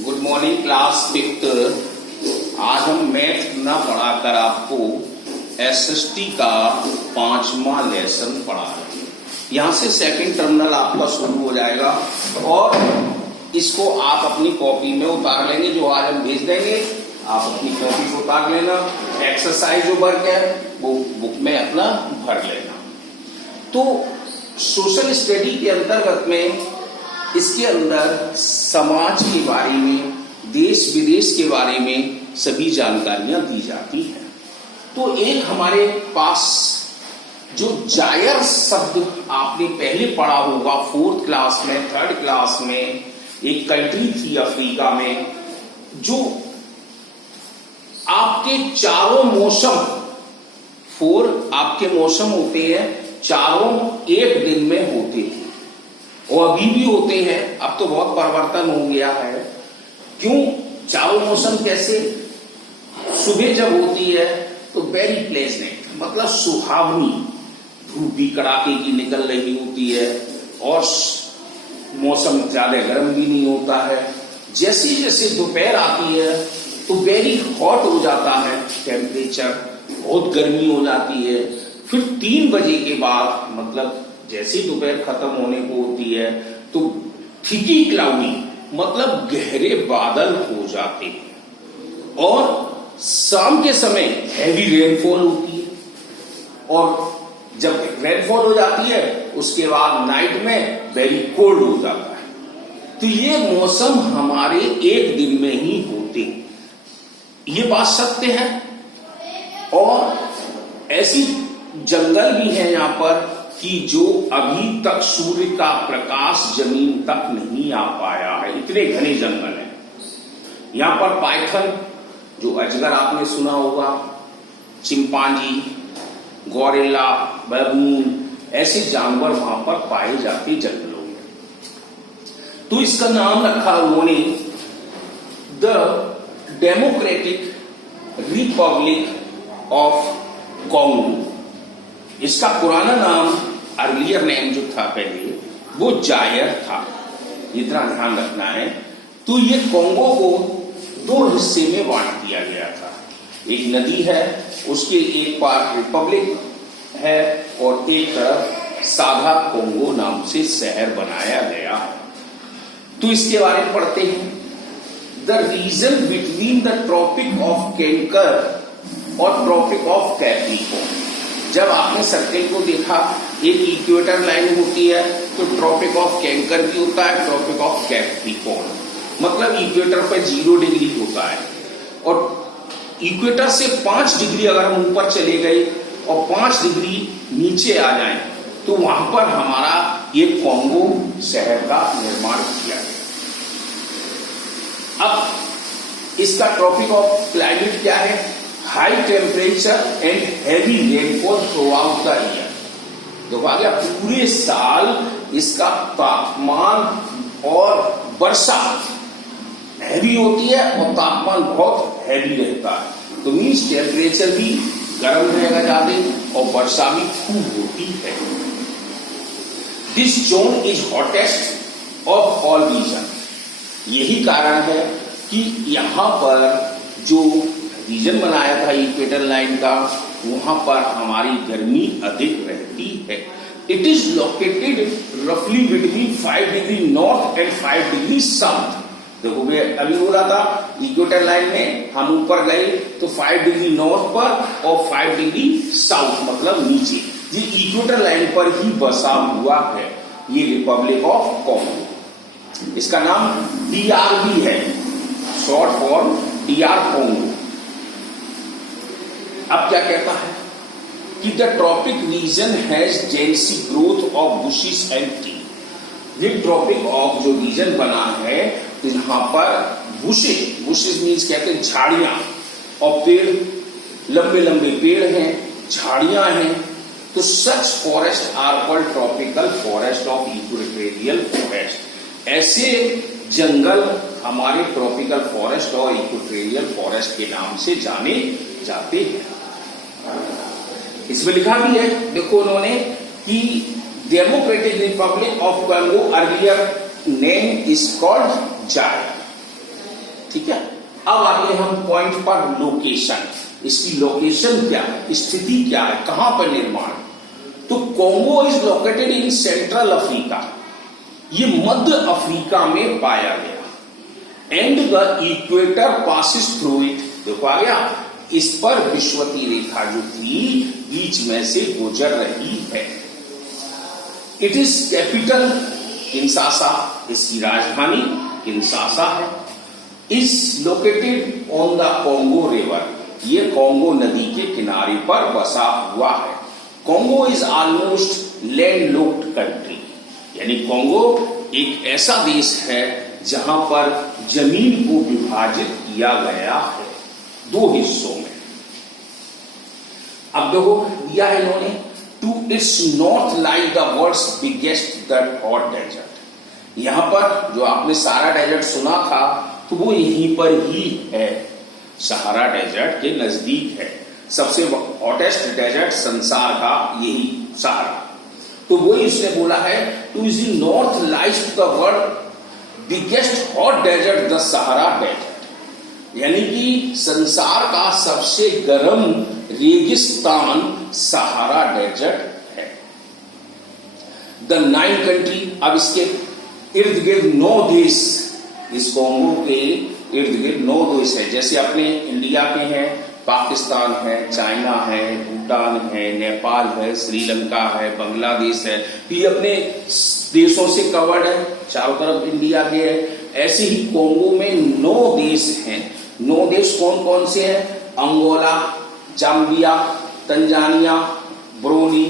Good morning class fifth. आज हम math न पढ़ाकर आपको एसएसटी का 5वां लेसन पढ़ा रहे हैं। यहाँ से सेकंड टर्मिनल आपका शुरू हो जाएगा और इसको आप अपनी कॉपी में उतार लेंगे। जो आज हम भेज देंगे आप अपनी कॉपी को उतार लेना। एक्सरसाइज जो वर्क है वो बुक में अपना भर लेना। तो सोशल स्टडी के अंतर्गत में इसके अंदर समाज के बारे में, देश विदेश के बारे में सभी जानकारियां दी जाती हैं। तो एक हमारे पास जो जायर शब्द आपने पहले पढ़ा होगा 4th क्लास में, 3rd क्लास में, एक कंट्री थी अफ्रीका में, जो आपके चारों मौसम 4 आपके मौसम होते हैं, चारों एक दिन में होते थे और अभी भी होते हैं। अब तो बहुत परिवर्तन हो गया है। क्यों? चारों मौसम कैसे? सुबह जब होती है तो वेरी प्लेजेंट, मतलब सुहावनी, धूप भी कड़ाके की निकल रही होती है और मौसम ज्यादा गर्म भी नहीं होता है। जैसे जैसे दोपहर आती है तो वेरी हॉट हो जाता है टेम्परेचर, बहुत गर्मी हो जाती है। फिर 3 बजे के बाद, मतलब जैसे दोपहर खत्म होने को होती है तो थिकी क्लाउडी, मतलब गहरे बादल हो जाते हैं और शाम के समय हैवी रेनफॉल होती है और जब रेनफॉल हो जाती है उसके बाद नाइट में वेरी कोल्ड हो जाता है। तो ये मौसम हमारे एक दिन में ही होते हैं, ये बात सत्य है। और ऐसी जंगल भी है यहाँ पर कि जो अभी तक सूर्य का प्रकाश जमीन तक नहीं आ पाया है, इतने घने जंगल हैं। यहाँ पर पाइथन, जो अजगर आपने सुना होगा, चिंपांजी, गोरिल्ला, बैबून, ऐसे जानवर वहां पर पाए जाते जंगलों में। तो इसका नाम रखा उन्होंने the democratic Republic of Congo. इसका पुराना नाम, अर्लियर नेम जो था पहले, वो जायर था, इतना ध्यान रखना है। तो ये कॉन्गो को 2 हिस्से में बांट दिया गया था। एक नदी है, उसके एक पार रिपब्लिक है और एक तरफ साधा कॉन्गो नाम से शहर बनाया गया। तो इसके बारे में पढ़ते हैं। The region between the tropic of Cancer और ट्रॉपिक ऑफ कैप्रिकॉर्न। जब आपने सर्कल को देखा, एक इक्वेटर लाइन होती है तो ट्रॉपिक ऑफ कैंकर भी होता है, ट्रॉपिक ऑफ कैप्रिकॉर्न, मतलब इक्वेटर पर 0 डिग्री होता है और इक्वेटर से 5 डिग्री अगर हम ऊपर चले गए और 5 डिग्री नीचे आ जाएं तो वहां पर हमारा ये कॉन्गो शहर का निर्माण किया गया। अब इसका ट्रॉपिक ऑफ क्लाइमेट क्या है? High temperature and heavy rainfall through out the year. देखो आ गया, पूरे साल इसका तापमान और वर्षा हैवी होती है और तापमान बहुत हैवी रहता है। तो मीन्स टेम्परेचर भी गर्म रहेगा ज्यादा और वर्षा भी खूब होती है। This zone is hottest of all region. यही कारण है कि यहाँ पर जो रीजन बनाया था इक्वेटर लाइन का, वहां पर हमारी गर्मी अधिक रहती है। इट इज लोकेटेड रफली between 5 degree north and 5 degree south. देखो मैं अभी हो रहा था, इक्वेटर लाइन में हम ऊपर गए तो 5 डिग्री नॉर्थ पर और 5 डिग्री साउथ, मतलब नीचे। ये इक्वेटर लाइन पर ही बसा हुआ है ये रिपब्लिक ऑफ कॉन्गो। इसका नाम DRV है, शॉर्ट फॉर्म DR कॉन्गो। अब क्या कहता है कि the tropic region has dense growth of bushes and tree. ये ट्रॉपिक ऑफ जो रीजन बना है तो यहां पर बुशेस मीन्स कहते हैं झाड़ियां और पेड़, लंबे लंबे पेड़ हैं, झाड़ियां हैं। तो such forest are called tropical forest of equatorial forest. ऐसे जंगल हमारे ट्रॉपिकल फॉरेस्ट और इक्वेटोरियल फॉरेस्ट के नाम से जाने जाते हैं। इसमें लिखा भी है, देखो उन्होंने, कि Democratic Republic of Congo earlier name is called Zaire. ठीक है। अब आते हैं हम पॉइंट पर, लोकेशन। इसकी लोकेशन क्या है, स्थिति क्या है, कहां पर निर्माण। तो Congo is located in central Africa, ये मध्य अफ्रीका में पाया गया। And the equator passes through it, देखो आ गया, इस पर विषुवतीय रेखा जो थी बीच में से गुजर रही है। इट इज कैपिटल किंशासा, इसकी राजधानी किंशासा है। Is located on the Congo river, ये कॉन्गो नदी के किनारे पर बसा हुआ है। Congo is almost landlocked country, यानी कॉन्गो एक ऐसा देश है जहां पर जमीन को विभाजित किया गया है दो हिस्सों में। अब देखो दिया है इन्होंने, to its north like the world's biggest hot desert. यहां पर जो आपने सहारा डेजर्ट सुना था तो वो यहीं पर ही है, सहारा डेजर्ट के नजदीक है। सबसे हॉटेस्ट डेजर्ट संसार का यही सहारा। तो वही उसने बोला है, to is in north lies the world biggest hot desert the Sahara desert, यानी कि संसार का सबसे गर्म रेगिस्तान सहारा डेजर्ट है। द 9 कंट्री, अब इसके इर्द गिर्द 9 देश, इस कॉन्गो के इर्द गिर्द 9 देश है। जैसे अपने इंडिया के हैं, पाकिस्तान है, चाइना है, भूटान है, नेपाल है, श्रीलंका है, बांग्लादेश है, तो ये अपने देशों से कवर्ड है, चारों तरफ इंडिया के है। ऐसे ही कॉन्गो में 9 देश हैं। 9 देश कौन कौन से हैं? Angola, Zambia, Tanzania, Burundi,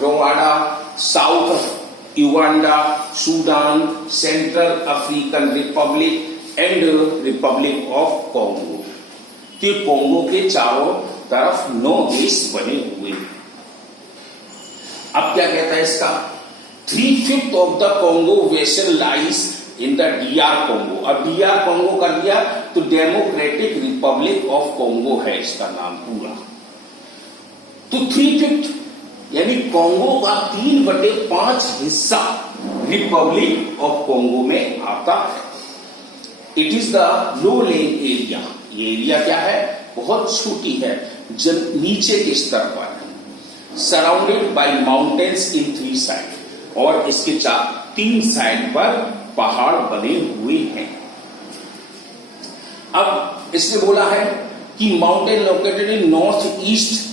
Rwanda, south Uganda, Sudan, Central African Republic and Republic of Congo. कि कॉन्गो के चारों तरफ 9 देश बने हुए हैं। अब क्या कहता है इसका, 3/5 of the Congo vessel lies in the DR Congo. अब DR कॉन्गो कर दिया तो डेमोक्रेटिक रिपब्लिक ऑफ कॉन्गो है इसका नाम पूरा। तो 3/5 यानी कॉन्गो का 3/5 हिस्सा रिपब्लिक ऑफ कॉन्गो में आता है। It is the low land area, ये एरिया क्या है, बहुत छोटी है, नीचे के स्तर पर, surrounded by mountains in 3 side, और इसके 3 साइड पर पहाड़ बने हुए हैं। अब इसने बोला है कि mountain located in north east.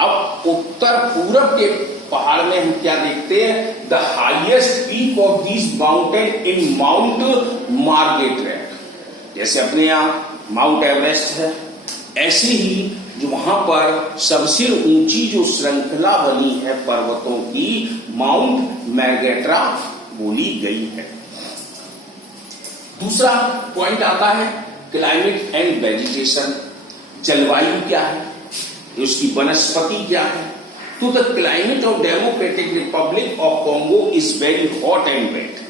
अब उत्तर पूरब के पहाड़ में हम क्या देखते हैं, the highest peak of this mountain in mount Margaret rat, जैसे अपने यहाँ माउंट एवरेस्ट है, ऐसे ही जो वहां पर सबसे ऊंची जो श्रृंखला बनी है पर्वतों की, माउंट मैर्गेट्रा बोली गई है। दूसरा पॉइंट आता है क्लाइमेट एंड वेजिटेशन, जलवायु क्या है, उसकी वनस्पति क्या है। तो the climate of Democratic Republic of Congo is very hot and wet.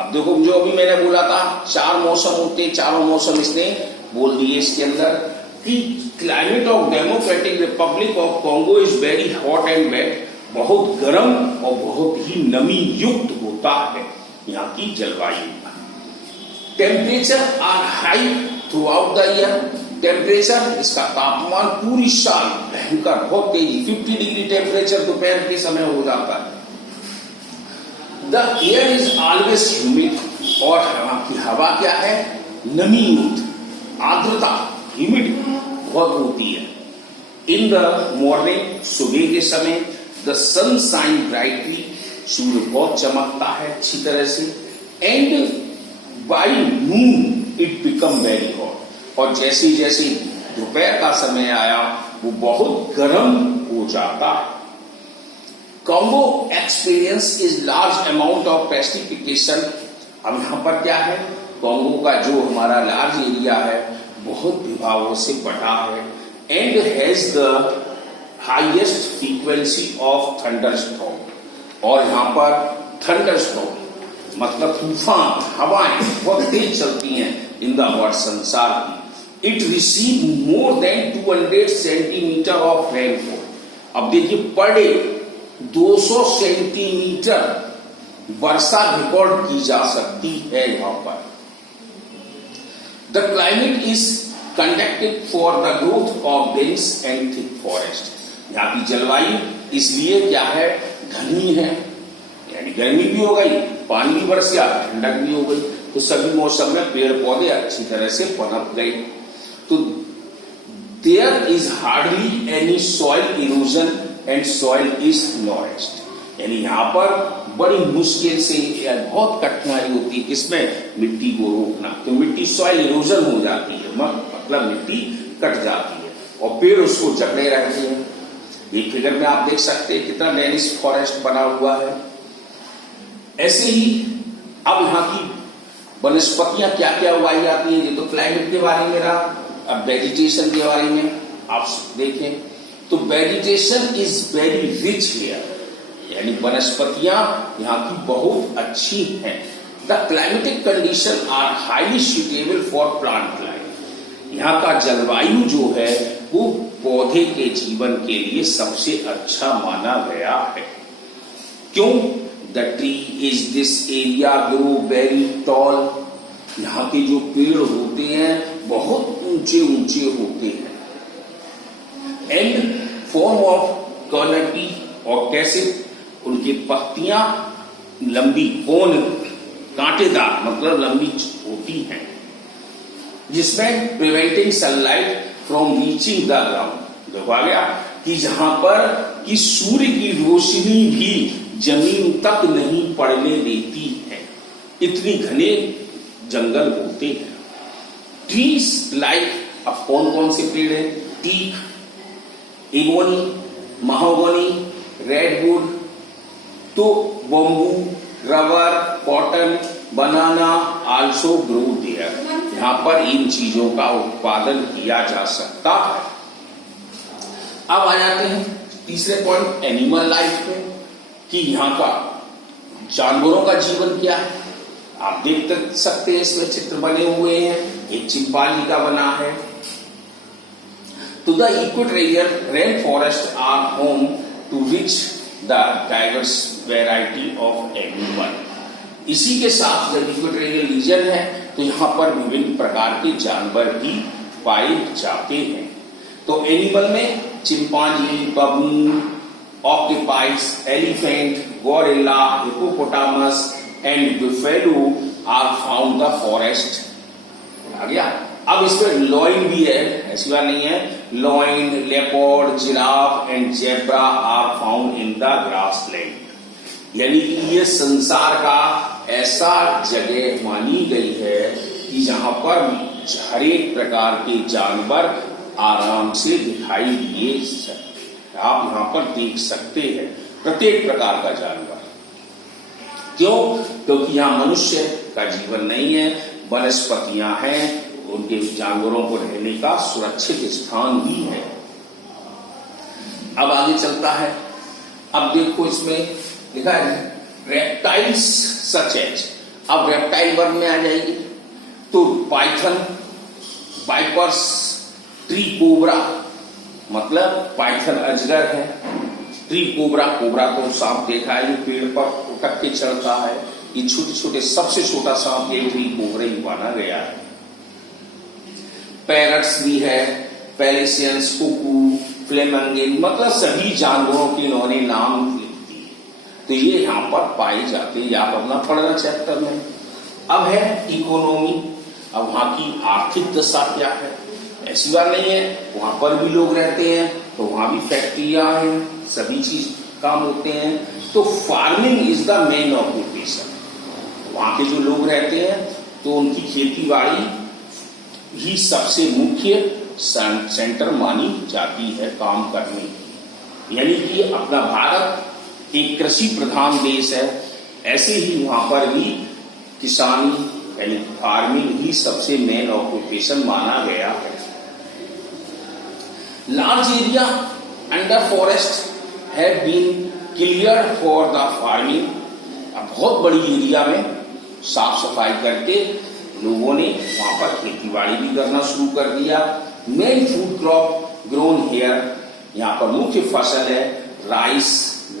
अब देखो जो अभी मैंने बोला था 4 मौसम होते, चारों मौसम इसने बोल दिए इसके अंदर, कि climate of Democratic Republic of Congo is very hot and wet, बहुत गर्म और बहुत ही नमी युक्त होता है यहाँ की जलवायु। Temperature are high throughout the year, temperature इसका तापमान पूरी साल भयंकर बहुत तेजी, 50 डिग्री टेम्परेचर दोपहर के समय हो जाता है। The air is always humid, और की हवा क्या है, नमी युक्त, आर्द्रता ह्यूमिडिटी बहुत होती है। इन द मॉर्निंग, सुबह के समय, द सन शाइन ब्राइटली, सूर्य बहुत चमकता है अच्छी तरह से, and by Noon it become very hot, और जैसे जैसे दोपहर का समय आया वो बहुत गर्म हो जाता है। Congo experience is large amount of precipitation. अब यहां पर क्या है, कॉन्गो का जो हमारा लार्ज एरिया है बहुत विभागों से बटा है, and has the highest frequency of thunderstorm, और यहां पर थंडरस्टॉर्म मतलब तूफान, हवाएं बहुत तेज चलती हैं इन द वर्ल्ड, संसार की। It receive more than 200 centimetre of rainfall. अब देखिए पर डे 200 सेंटीमीटर वर्षा रिकॉर्ड की जा सकती है यहां पर। The the climate is conductive for the growth of dense and thick forest. यहाँ की जलवायु इसलिए क्या है, घनी है, यानी गर्मी भी हो गई, पानी भी बरस गया, ठंडक भी हो गई, तो सभी मौसम में पेड़ पौधे अच्छी तरह से पनप गए। तो there is hardly any soil erosion and soil is nourished, यानी यहाँ पर बड़ी मुश्किल से या बहुत कठिनाई होती है किसमें, मिट्टी को रोकना। तो मिट्टी सॉइल इरोजन हो जाती है, मतलब मिट्टी कट जाती है और पेड़ उसको जकड़े रहते हैं। ये फिगर में आप देख सकते हैं कितना डेनिस फॉरेस्ट बना हुआ है। ऐसे ही अब यहाँ की वनस्पतियां क्या क्या उगाई जाती है, ये तो क्लाइमेट के बारे में रहा। अब वेजिटेशन के बारे में आप देखें तो vegetation is very rich here, यानी वनस्पतियां यहाँ की बहुत अच्छी हैं। The climatic condition are highly suitable for plant life, यहाँ का जलवायु जो है वो पौधे के जीवन के लिए सबसे अच्छा माना गया है। क्यों? The tree is this area grow very tall, यहाँ के जो पेड़ होते हैं बहुत ऊंचे ऊंचे होते हैं। एंड फॉर्म ऑफ कॉनटी और कैसे उनकी पत्तियां लंबी, कोन, कांटेदार, मतलब लंबी होती हैं, जिसमें preventing sunlight from reaching the ground. देखो आ गया कि जहां पर कि सूर्य की रोशनी भी जमीन तक नहीं पड़ने देती है, इतनी घने जंगल होते हैं। ट्रीज लाइक, अब कौन कौन से पेड़ हैं, टीक, एबोनी, महोगनी, रेडवुड, तो bamboo, rubber, cotton, banana also grow there, यहाँ पर इन चीजों का उत्पादन किया जा सकता है। अब आ जाते हैं तीसरे पॉइंट एनिमल लाइफ में कि यहाँ का जानवरों का जीवन क्या है। आप देख सकते हैं इसमें चित्र बने हुए हैं, एक चिंपांजी का बना है। तो the equatorial rain forest are home to rich the diverse variety of animal. इसी के साथ जब इक्वेटोरियल रीजन है तो यहाँ पर विभिन्न प्रकार के जानवर भी पाए जाते हैं। तो एनिमल में chimpanzee, baboon, octopuses, elephant, gorilla, hippopotamus and buffalo are found the forest. आ गया। अब इसमें लॉइन भी है, ऐसी बात नहीं है। Lion, leopard, giraffe and zebra are found in the grassland, यानी कि ये संसार का ऐसा जगह मानी गई है कि जहां पर हर एक प्रकार के जानवर आराम से दिखाई दिए सकते, आप यहां पर देख सकते हैं प्रत्येक प्रकार का जानवर। क्यों? क्योंकि यहां मनुष्य का जीवन नहीं है, वनस्पतियां हैं, उनके जानवरों को रहने का सुरक्षित स्थान भी है। अब आगे चलता है। अब देखो इसमें लिखा है रेप्टाइल्स सच एज, अब रेप्टाइल वर्ग में आ जाएगी तो पाइथन, वाइपर्स, ट्री कोबरा, मतलब पाइथन अजगर है, ट्री कोबरा, कोबरा को सांप देखा है, ये पेड़ पर उठक के चढ़ता है, ये छोटे छोटे सबसे छोटा सांप ये ट्री कोबरा ही माना गया है। पैरट्स भी है, पेलिसियंस, कुकू, फ्लेमिंगो, मतलब सभी जानवरों के इन्होंने नाम लिखती है, तो ये यहाँ पर पाए जाते हैं। आप अपना पढ़ना चैप्टर में। अब है इकोनॉमी, अब वहां की आर्थिक दशा क्या है। ऐसी बात नहीं है, वहां पर भी लोग रहते हैं, तो वहां भी फैक्ट्रियां हैं, सभी चीज काम होते हैं। तो farming is the main occupation, वहां के जो लोग रहते हैं तो उनकी खेती बाड़ी ही सबसे मुख्य सेंटर मानी जाती है काम करने की। यानी कि अपना भारत एक कृषि प्रधान देश है, ऐसे ही वहां पर भी किसानी यानी फार्मिंग ही सबसे मेन ऑक्यूपेशन माना गया है। Large area under forest have been clear for the farming, अब बहुत बड़ी एरिया में साफ सफाई करके लोगों ने वहां पर खेती बाड़ी भी करना शुरू कर दिया। Main food crop grown here, यहाँ पर मुख्य फसल है राइस,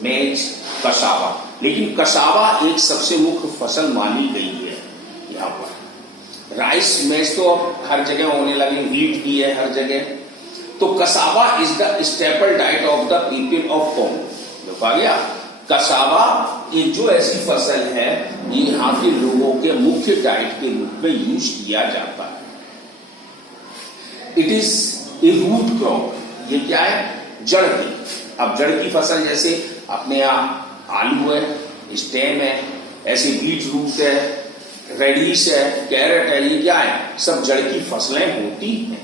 मेज, कसावा, लेकिन कसावा एक सबसे मुख्य फसल मानी गई है यहाँ पर। राइस मिल्स तो अब हर जगह होने लगे, व्हीट भी है हर जगह। तो cassava is the staple diet of the people of Congo. देखो आ गया, कसावा ये जो ऐसी फसल है ये यहाँ के लोगों के मुख्य डाइट के रूप में यूज किया जाता है। It is a root crop, ये क्या है, जड़ की। अब जड़ की फसल जैसे अपने यहाँ आलू है, स्टेम है, ऐसे बीट रूट है, रेडिश है, कैरेट है, ये क्या है, सब जड़ की फसलें होती हैं।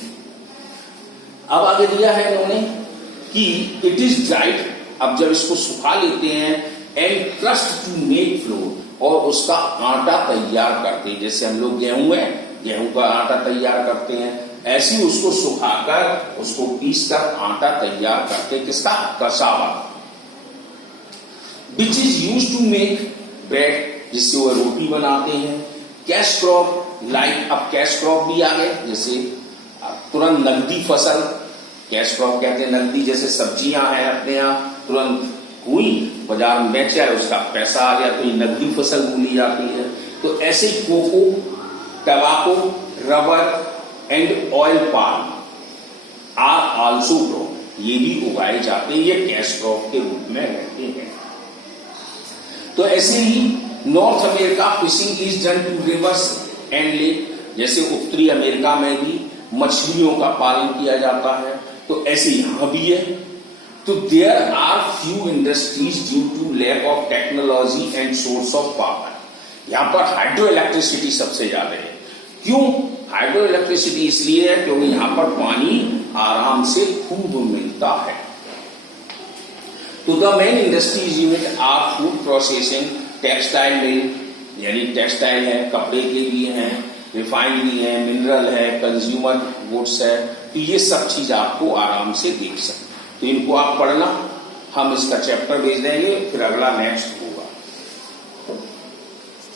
अब आगे दिया है इन्होंने कि इट इज ड्राइड, अब जब इसको सुखा लेते हैं, and crushed to make flour, और उसका आटा तैयार करते हैं। जैसे हम लोग गेहूं है, गेहूं का आटा तैयार करते हैं, ऐसे ही उसको सुखाकर उसको पीसकर आटा तैयार करते, किसका, cassava. Which is use to make bread, जिससे वो रोटी बनाते हैं। कैश क्रॉप, लाइक अब कैश क्रॉप भी आ गए, जैसे तुरंत नकदी फसल, कैश क्रॉप कहते हैं नकदी, जैसे सब्जियां हैं अपने यहाँ तुरंत हुई, बाजार में बेचा है, उसका पैसा आ गया, तो ये नकदी फसल बोली जाती है। तो ऐसे ही cocoa, tobacco, rubber and oil palm are also grow, ये भी उगाए जाते हैं, ये कैश क्रॉप के रूप में रहते हैं। तो ऐसे ही North America fishing is done to rivers and lake, जैसे उत्तरी अमेरिका में भी मछलियों का पालन किया जाता है, तो ऐसे यहां भी है। तो there are few industries due to lack of technology and source of power, यहां पर हाइड्रो इलेक्ट्रिसिटी सबसे ज्यादा है। क्यों हाइड्रो इलेक्ट्रिसिटी, इसलिए है क्योंकि यहां पर पानी आराम से खूब मिलता है। तो the main industries unit are food processing, textile mill, यानी टेक्सटाइल है, कपड़े के लिए है, रिफाइनरी है, मिनरल है, कंज्यूमर गुड्स है। तो ये सब चीज आपको आराम से देख सकते, तो इनको आप पढ़ना, हम इसका चैप्टर भेज देंगे, फिर अगला नेक्स्ट होगा।